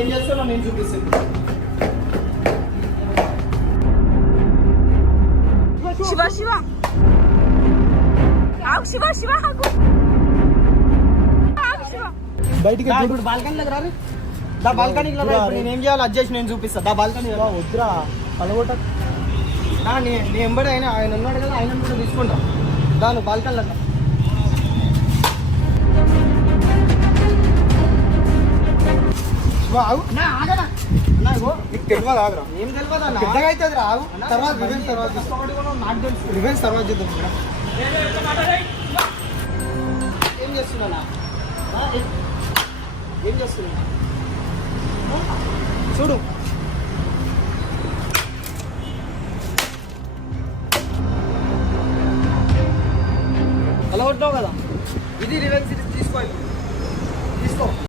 ఏం చేస్తానో నేను చూపిస్తాను. శివ శివ ఆగు, శివ శివ ఆగు. బయటికి ఇప్పుడు బాల్కనీలోకి రారు. దా బాల్కనీకి రా. నేను ఏం చేయాలో అది చేసి నేను చూపిస్తా. దా బాల్కనీ వద్దురా పలగొట్ట. నీ ఎంబడి ఆయన ఉన్నాడు కదా, ఆయన కూడా తీసుకుంటా. దాని బాల్కనీలో తెలియదు ఆగురా. ఏం తెలియదు అన్న, పెద్దగా అవుతుంది రా. తర్వాత రివెంజ్ తర్వాత నాకు తెలుసు. రివెంజ్ తర్వాత చేద్దాం. ఏం చేస్తున్నా ఏం చేస్తున్నా చూడు.